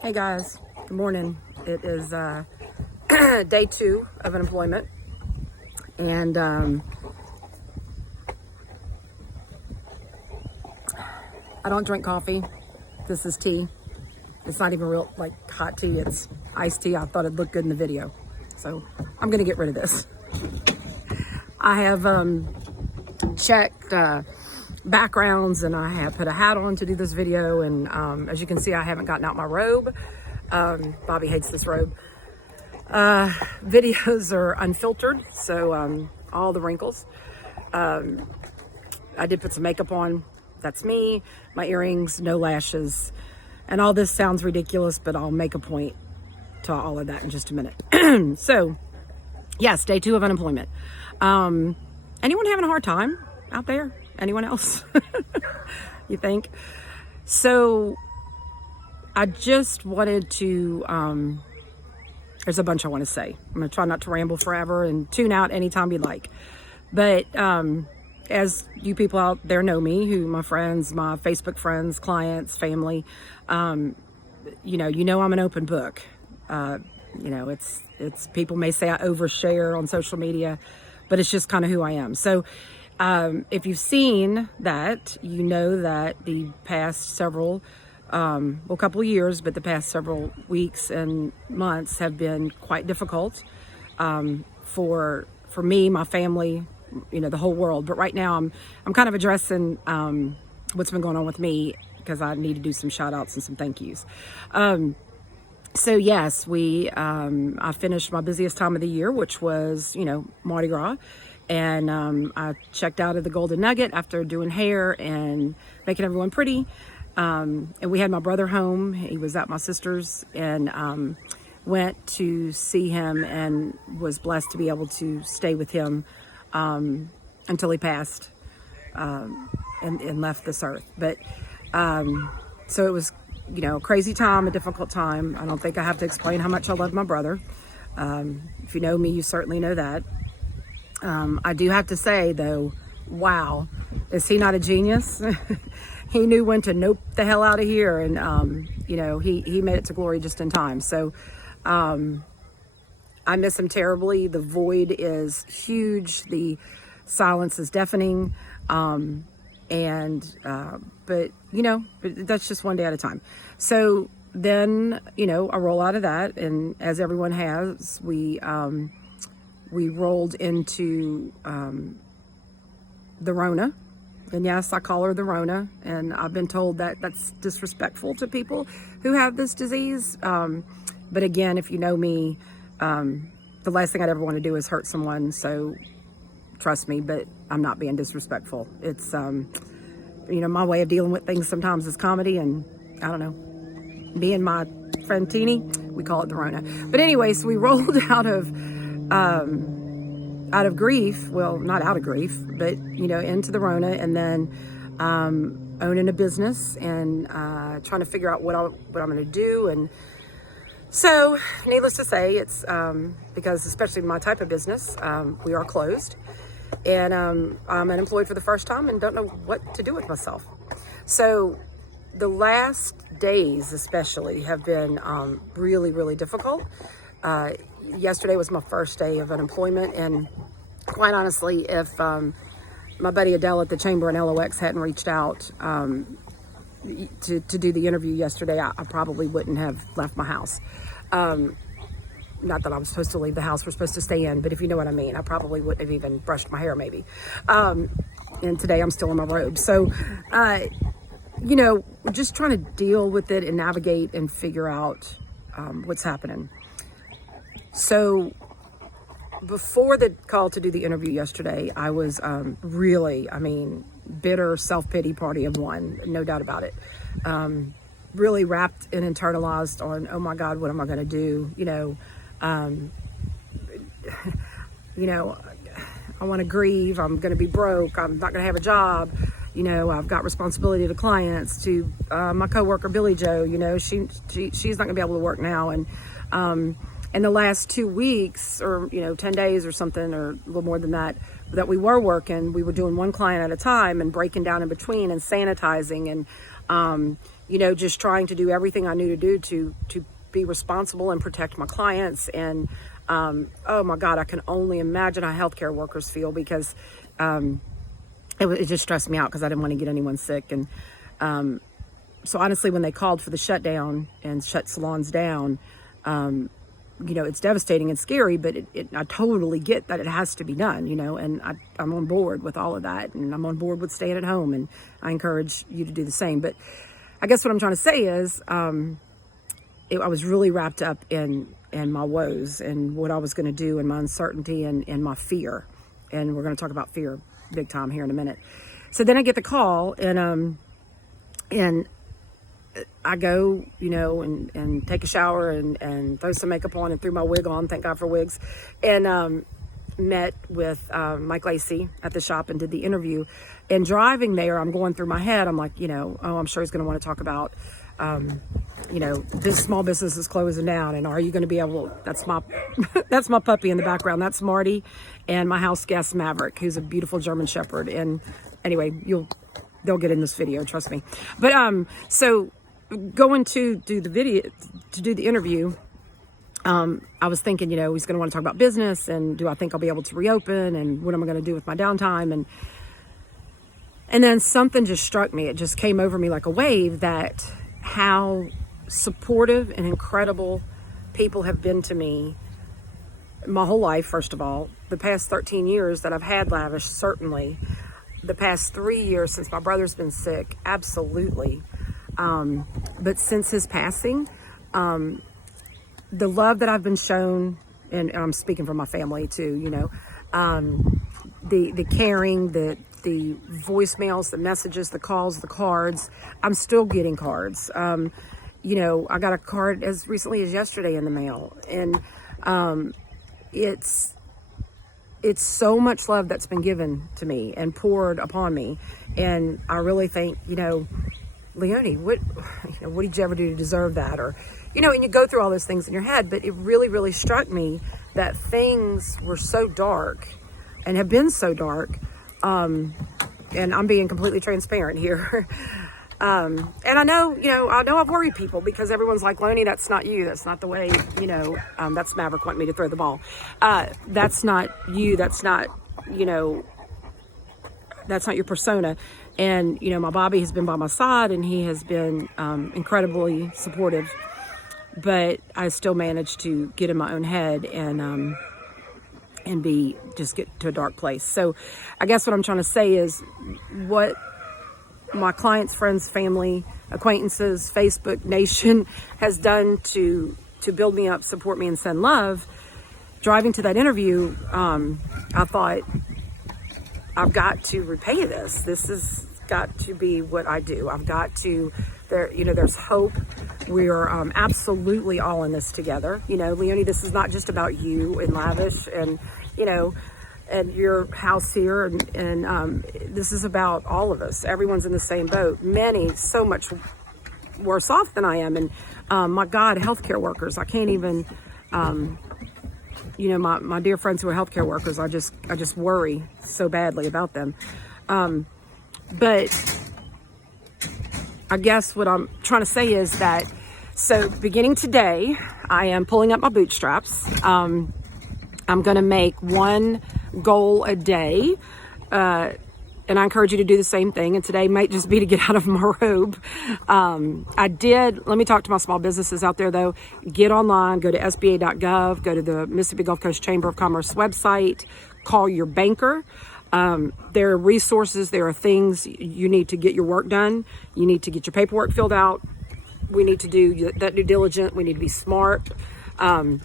Hey guys, good morning. It is day 2 of unemployment, and I don't drink coffee. This is tea. It's not even real like hot tea, it's iced tea. I thought it'd look good in the video, so I'm gonna get rid of this. I have checked backgrounds, and I have put a hat on to do this video, and as you can see, I haven't gotten out my robe. Bobby hates this robe. Videos are unfiltered, so all the wrinkles. I did put some makeup on. That's me. My earrings, no lashes, and all this sounds ridiculous, but I'll make a point to all of that in just a minute. So yes, day 2 of unemployment. Anyone having a hard time out there? Anyone else? You think? So I just wanted to, there's a bunch I want to say. I'm going to try not to ramble forever and tune out anytime you like. But as you people out there know me, who my friends, my Facebook friends, clients, family, you know I'm an open book. It's people may say I overshare on social media, but it's just kind of who I am. So if you've seen that, you know that the past several, couple of years, but the past several weeks and months have been quite difficult for me, my family, the whole world. But right now I'm kind of addressing what's been going on with me, because I need to do some shout outs and some thank yous. So yes, I finished my busiest time of the year, which was, Mardi Gras. And I checked out of the Golden Nugget after doing hair and making everyone pretty. And we had my brother home. He was at my sister's, and went to see him, and was blessed to be able to stay with him until he passed and left this earth. But so it was, a crazy time, a difficult time. I don't think I have to explain how much I love my brother. If you know me, you certainly know that. I do have to say, though, wow, is he not a genius? He knew when to nope the hell out of here, and he made it to glory just in time. So I miss him terribly. The void is huge. The silence is deafening. But that's just one day at a time. So then, I roll out of that, and as everyone has, we rolled into the Rona. And yes, I call her the Rona, and I've been told that that's disrespectful to people who have this disease. But again, if you know me, the last thing I'd ever want to do is hurt someone. So trust me, but I'm not being disrespectful. It's, my way of dealing with things sometimes is comedy, and I don't know, me and my friend Teeny, we call it the Rona. But anyway, so we rolled out of grief, well, not out of grief, but, into the Rona, and then owning a business and trying to figure out what I'm going to do. And so, needless to say, it's because, especially my type of business, we are closed, and I'm unemployed for the first time and don't know what to do with myself. So the last days especially have been really, really difficult. Yesterday was my first day of unemployment, and quite honestly, if my buddy Adele at the Chamber and LOX hadn't reached out to do the interview yesterday, I probably wouldn't have left my house. Not that I was supposed to leave the house, we're supposed to stay in, but if you know what I mean, I probably wouldn't have even brushed my hair maybe. And today I'm still in my robe. So, just trying to deal with it and navigate and figure out what's happening. So before the call to do the interview yesterday, I was really, bitter self-pity party of one, no doubt about it. Really wrapped and internalized on, oh my God, what am I going to do? I want to grieve. I'm going to be broke. I'm not going to have a job. I've got responsibility to clients, to my coworker, Billy Joe, she's not going to be able to work now. And in the last 2 weeks, or 10 days or something, or a little more than that we were working, we were doing one client at a time and breaking down in between and sanitizing and just trying to do everything I knew to do to be responsible and protect my clients. And oh my God, I can only imagine how healthcare workers feel, because it just stressed me out because I didn't want to get anyone sick. And so honestly, when they called for the shutdown and shut salons down, it's devastating and scary, but I totally get that it has to be done, and I'm on board with all of that, and I'm on board with staying at home, and I encourage you to do the same. But I guess what I'm trying to say is, I was really wrapped up in my woes and what I was going to do, and my uncertainty and my fear. And we're going to talk about fear big time here in a minute. So then I get the call, and I go, and take a shower and throw some makeup on and threw my wig on. Thank God for wigs. And met with Mike Lacey at the shop and did the interview. And driving there, I'm going through my head. I'm like, I'm sure he's going to want to talk about, this small business is closing down, and are you going to be able? That's my puppy in the background. That's Marty, and my house guest Maverick, who's a beautiful German Shepherd. And anyway, they'll get in this video, trust me. But so going to do the interview, I was thinking, he's going to want to talk about business, and do I think I'll be able to reopen, and what am I going to do with my downtime? And then something just struck me. It just came over me like a wave, that how supportive and incredible people have been to me my whole life. First of all, the past 13 years that I've had Lavish, certainly. The past 3 years since my brother's been sick, absolutely. But since his passing, the love that I've been shown, and I'm speaking for my family too, the caring, the voicemails, the messages, the calls, the cards. I'm still getting cards. I got a card as recently as yesterday in the mail, and it's so much love that's been given to me and poured upon me. And I really think, Leonie, what did you ever do to deserve that? Or, and you go through all those things in your head, but it really, really struck me that things were so dark and have been so dark. And I'm being completely transparent here. And I know I've worried people, because everyone's like, Leonie, that's not you. That's not the way, that's Maverick wanting me to throw the ball. That's not you. That's not your persona. And, my Bobby has been by my side, and he has been incredibly supportive, but I still managed to get in my own head and get to a dark place. So I guess what I'm trying to say is, what my clients, friends, family, acquaintances, Facebook Nation has done to build me up, support me, and send love. Driving to that interview, I thought, I've got to repay this. This has got to be what I do. I've got to, there's hope. We're absolutely all in this together. Leonie, this is not just about you and Lavish and, and your house here. And this is about all of us. Everyone's in the same boat. Many, so much worse off than I am. And my God, healthcare workers, I can't even, my dear friends who are healthcare workers, I just worry so badly about them. But I guess what I'm trying to say is that, so beginning today, I am pulling up my bootstraps. I'm going to make one goal a day. And I encourage you to do the same thing. And today might just be to get out of my robe. Let me talk to my small businesses out there though. Get online, go to sba.gov, go to the Mississippi Gulf Coast Chamber of Commerce website, call your banker. There are resources, there are things you need to get your work done. You need to get your paperwork filled out. We need to do that due diligence. We need to be smart, and,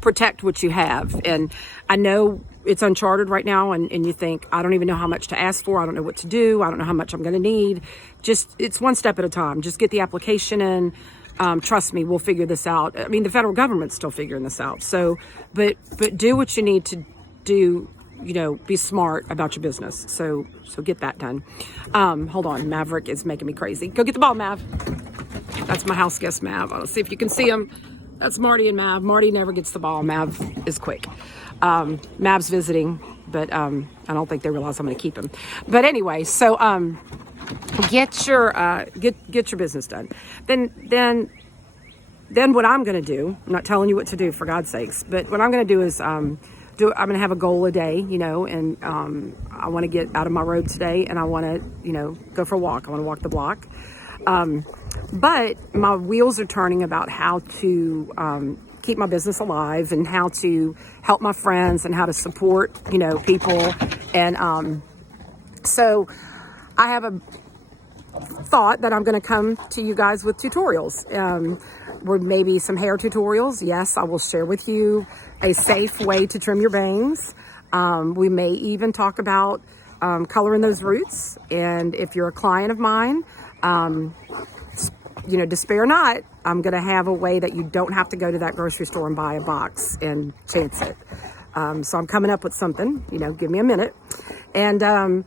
protect what you have. And I know it's unchartered right now, and you think, I don't even know how much to ask for. I don't know what to do. I don't know how much I'm going to need. It's one step at a time. Just get the application in. Trust me, we'll figure this out. I mean, the federal government's still figuring this out. So, but do what you need to do. Be smart about your business. So get that done. Hold on. Maverick is making me crazy. Go get the ball, Mav. That's my house guest, Mav. Let's see if you can see him. That's Marty and Mav. Marty never gets the ball. Mav is quick. Mav's visiting, but I don't think they realize I'm going to keep him. But anyway, so get your business done. Then what I'm going to do, I'm not telling you what to do for God's sakes, but what I'm going to do is I'm going to have a goal a day, and I want to get out of my robe today, and I want to, go for a walk. I want to walk the block. But my wheels are turning about how to keep my business alive and how to help my friends and how to support, people. And so I have a thought that I'm going to come to you guys with tutorials. Or maybe some hair tutorials. Yes, I will share with you a safe way to trim your bangs. We may even talk about coloring those roots. And if you're a client of mine, despair not. I'm going to have a way that you don't have to go to that grocery store and buy a box and chance it. So I'm coming up with something, give me a minute. And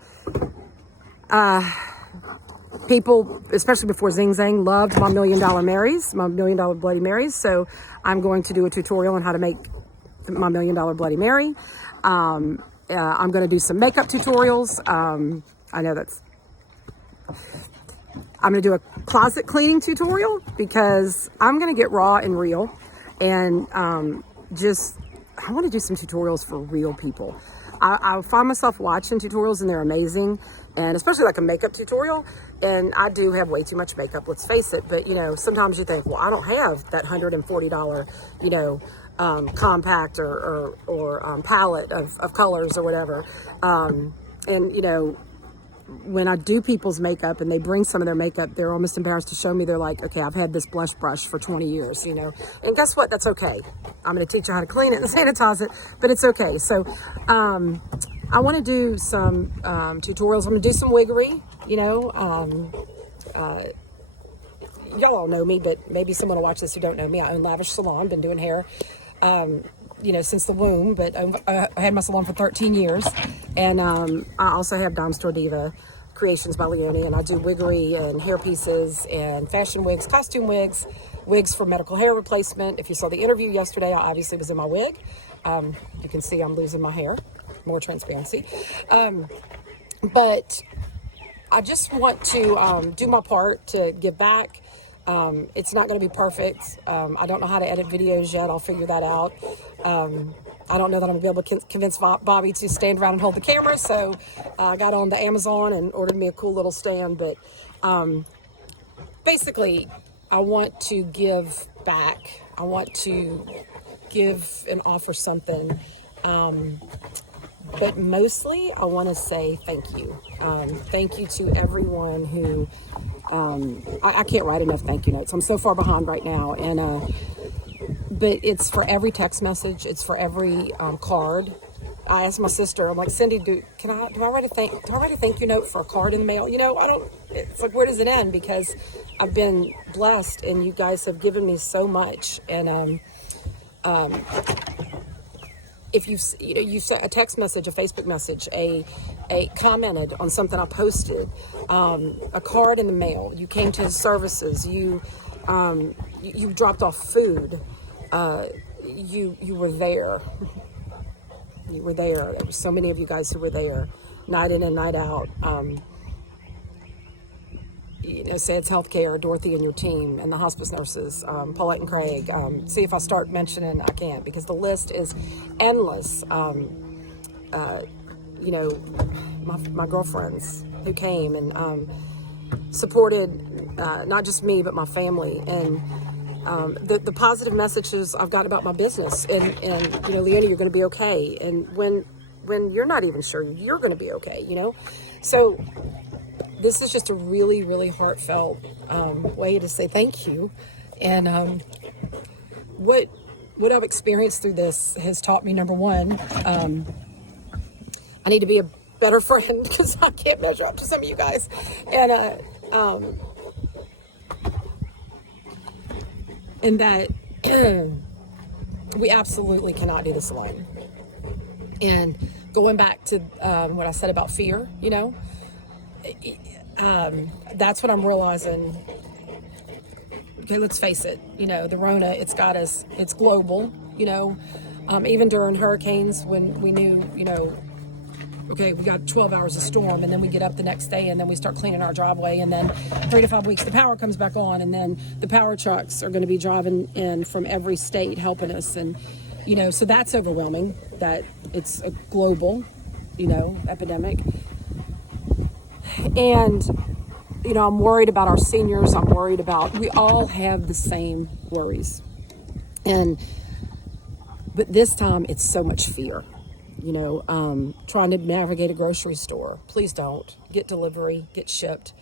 people, especially before Zing Zang, loved my $1 Million Marys, my $1 Million Bloody Marys. So I'm going to do a tutorial on how to make my $1 Million Bloody Mary. I'm going to do some makeup tutorials. I know I'm going to do a closet cleaning tutorial because I'm going to get raw and real. And I want to do some tutorials for real people. I find myself watching tutorials and they're amazing. And especially like a makeup tutorial. And I do have way too much makeup, let's face it. But, sometimes you think, well, I don't have that $140, compact or palette of colors or whatever. When I do people's makeup and they bring some of their makeup, they're almost embarrassed to show me. They're like, okay, I've had this blush brush for 20 years, And guess what? That's okay. I'm going to teach you how to clean it and sanitize it, but it's okay. So, I want to do some tutorials. I'm going to do some wiggery, y'all all know me, but maybe someone will watch this who don't know me. I own Lavish Salon, been doing hair, since the womb, but I had my salon for 13 years. And I also have Store Diva Creations by Leonie, and I do wiggery and hair pieces and fashion wigs, costume wigs, wigs for medical hair replacement. If you saw the interview yesterday, I obviously was in my wig. You can see I'm losing my hair. More transparency. But I just want to do my part to give back. It's not going to be perfect. I don't know how to edit videos yet. I'll figure that out. I don't know that I'm going to be able to convince Bobby to stand around and hold the camera. So I got on the Amazon and ordered me a cool little stand. But basically, I want to give back. I want to give and offer something. But mostly, I want to say thank you. Thank you to everyone who, I can't write enough thank you notes. I'm so far behind right now. But it's for every text message. It's for every card. I asked my sister, I'm like, Cindy, do I write a thank you note for a card in the mail? It's like, where does it end? Because I've been blessed and you guys have given me so much. And, if you sent a text message, a Facebook message, a commented on something I posted, a card in the mail, you came to his services, you dropped off food, you were there. You were there. There were so many of you guys who were there, night in and night out. Sad's Healthcare, Dorothy and your team, and the hospice nurses, Paulette and Craig. See if I start mentioning, I can't, because the list is endless. My girlfriends who came and supported not just me, but my family. And the positive messages I've got about my business. And Leonie, you're going to be okay. And when you're not even sure you're going to be okay, So this is just a really, really heartfelt way to say thank you. And what I've experienced through this has taught me, number one, I need to be a better friend because I can't measure up to some of you guys. And that we absolutely cannot do this alone. And going back to what I said about fear, that's what I'm realizing. Okay, let's face it, the Rona, it's got us, it's global, even during hurricanes when we knew, okay, we got 12 hours of storm, and then we get up the next day, and then we start cleaning our driveway, and then 3 to 5 weeks the power comes back on, and then the power trucks are going to be driving in from every state helping us. And so that's overwhelming that it's a global epidemic. And I'm worried about our seniors. I'm worried about, we all have the same worries, but this time it's so much fear. Trying to navigate a grocery store. Please don't. Get delivery, get shipped.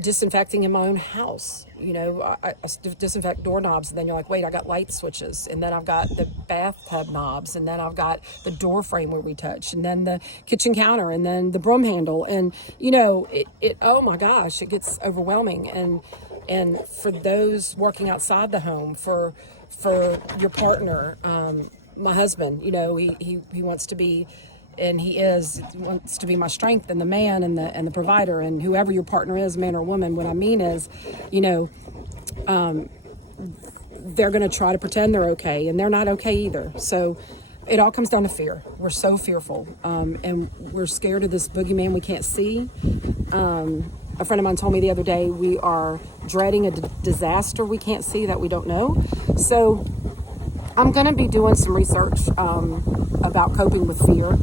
Disinfecting in my own house. I disinfect doorknobs, and then you're like, wait, I got light switches, and then I've got the bathtub knobs, and then I've got the door frame where we touch, and then the kitchen counter, and then the broom handle, and it oh my gosh, it gets overwhelming. And for those working outside the home, for your partner, my husband, he wants to be, and he wants to be my strength and the man and the provider, and whoever your partner is, man or woman. What I mean is, they're going to try to pretend they're okay, and they're not okay either. So it all comes down to fear. We're so fearful, and we're scared of this boogeyman we can't see. A friend of mine told me the other day, we are dreading a disaster we can't see, that we don't know. So I'm going to be doing some research about coping with fear.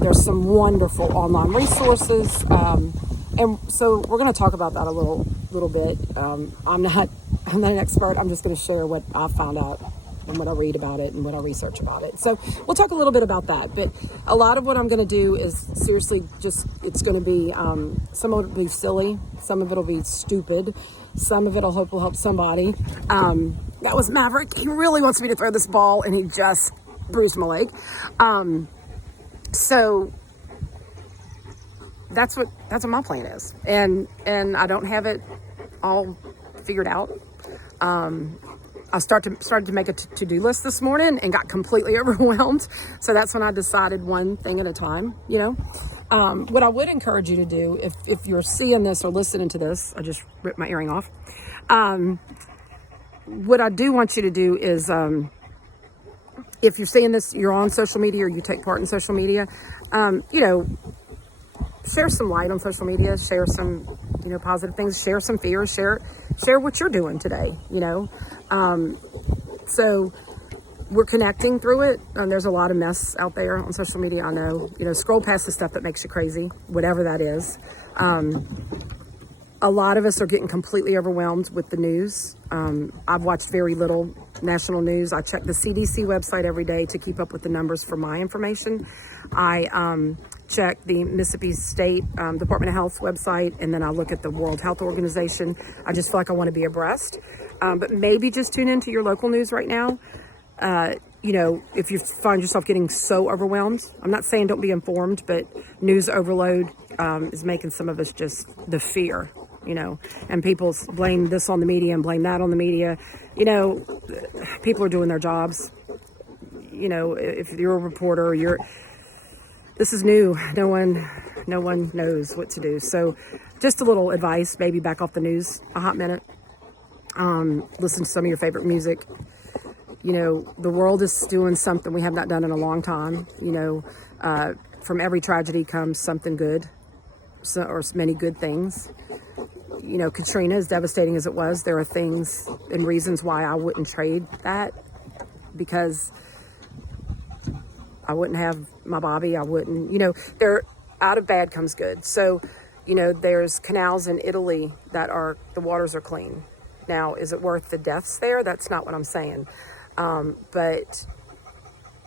There's some wonderful online resources, and so we're going to talk about that a little bit. I'm not an expert. I'm just going to share what I found out and what I read about it and what I research about it. So we'll talk a little bit about that. But a lot of what I'm going to do is seriously it's going to be, some of it will be silly, some of it will be stupid, some of it will help somebody. That was Maverick. He really wants me to throw this ball, and he just bruised my leg. So that's what my plan is, and I don't have it all figured out. I started to make a to-do list this morning and got completely overwhelmed. So that's when I decided one thing at a time. What I would encourage you to do, if you're seeing this or listening to this, I just ripped my earring off. What I do want you to do is, if you're seeing this, you're on social media or you take part in social media, share some light on social media, share some, positive things, share some fears, share what you're doing today, So we're connecting through it. There's a lot of mess out there on social media. I know, scroll past the stuff that makes you crazy, whatever that is. A lot of us are getting completely overwhelmed with the news. I've watched very little national news. I check the CDC website every day to keep up with the numbers for my information. I check the Mississippi State Department of Health's website, and then I look at the World Health Organization. I just feel like I want to be abreast. But maybe just tune into your local news right now. If you find yourself getting so overwhelmed, I'm not saying don't be informed, but news overload is making some of us just the fear, and people blame this on the media and blame that on the media. People are doing their jobs. If you're a reporter, this is new. No one knows what to do. So just a little advice, maybe back off the news a hot minute. Listen to some of your favorite music. The world is doing something we have not done in a long time. From every tragedy comes something good, or many good things. Katrina, as devastating as it was, there are things and reasons why I wouldn't trade that, because I wouldn't have my Bobby. I wouldn't, there, out of bad comes good. So, there's canals in Italy the waters are clean. Now, is it worth the deaths there? That's not what I'm saying. But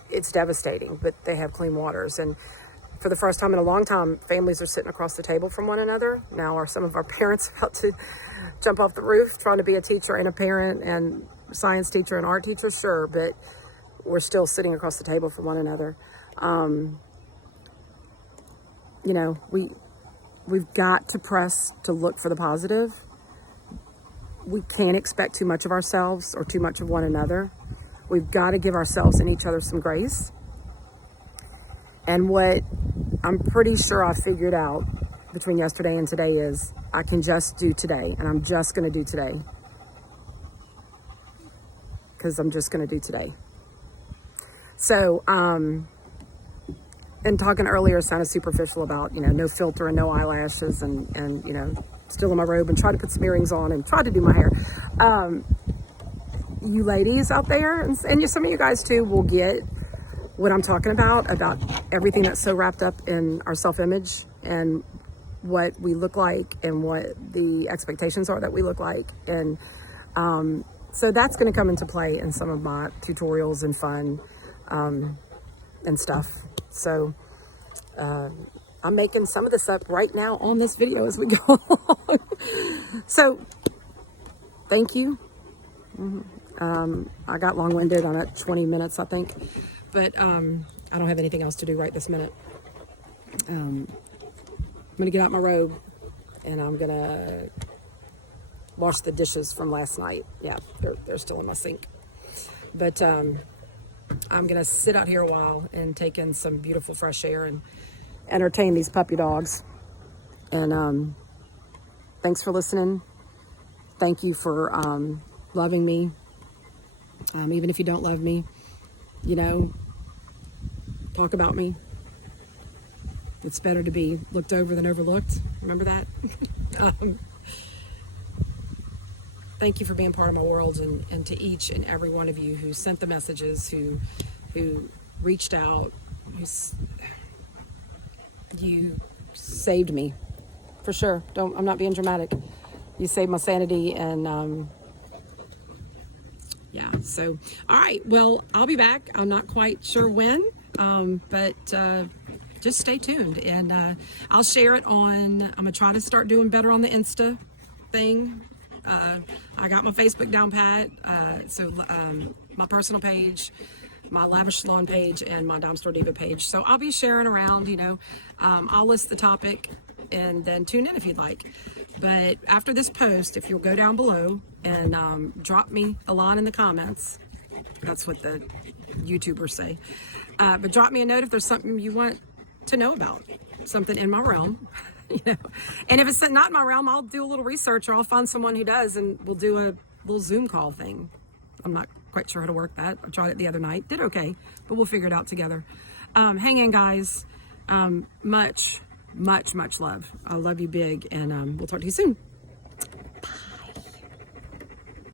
it's devastating, but they have clean waters. And for the first time in a long time, families are sitting across the table from one another. Now, are some of our parents about to jump off the roof trying to be a teacher and a parent and science teacher and art teacher? Sure, but we're still sitting across the table from one another. We've got to press to look for the positive. We can't expect too much of ourselves or too much of one another. We've got to give ourselves and each other some grace. And what I'm pretty sure I figured out between yesterday and today is I can just do today, and I'm just going to do today. Because I'm just going to do today. So, and talking earlier sounded superficial about, you know, no filter and no eyelashes and you know, still in my robe and try to put some earrings on and try to do my hair. You ladies out there, and some of you guys too, will get what I'm talking about everything that's so wrapped up in our self-image and what we look like and what the expectations are that we look like. And so that's going to come into play in some of my tutorials and fun and stuff. So I'm making some of this up right now on this video as we go along. So thank you. I got long-winded. I'm at 20 minutes, I think, but I don't have anything else to do right this minute. I'm gonna get out my robe and I'm gonna wash the dishes from last night. Yeah, they're still in my sink. But I'm gonna sit out here a while and take in some beautiful fresh air and entertain these puppy dogs. And thanks for listening. Thank you for loving me. Even if you don't love me, you know, talk about me. It's better to be looked over than overlooked. Remember that? Thank you for being part of my world, and to each and every one of you who sent the messages, who reached out, you saved me, for sure. I'm not being dramatic. You saved my sanity, and yeah. So, all right. Well, I'll be back. I'm not quite sure when, but just stay tuned, and I'll share it on. I'm gonna try to start doing better on the Insta thing. I got my Facebook down pat, so my personal page, my Lavish Salon page, and my Store Diva page. So I'll be sharing around, you know. I'll list the topic and then tune in if you'd like. But after this post, if you'll go down below and drop me a line in the comments, that's what the YouTubers say. But drop me a note if there's something you want to know about, something in my realm. You know, and if it's not in my realm, I'll do a little research, or I'll find someone who does, and we'll do a little Zoom call thing. I'm not quite sure how to work that. I tried it the other night, did okay, but we'll figure it out together. Hang in, guys. Much love. I love you big, and we'll talk to you soon.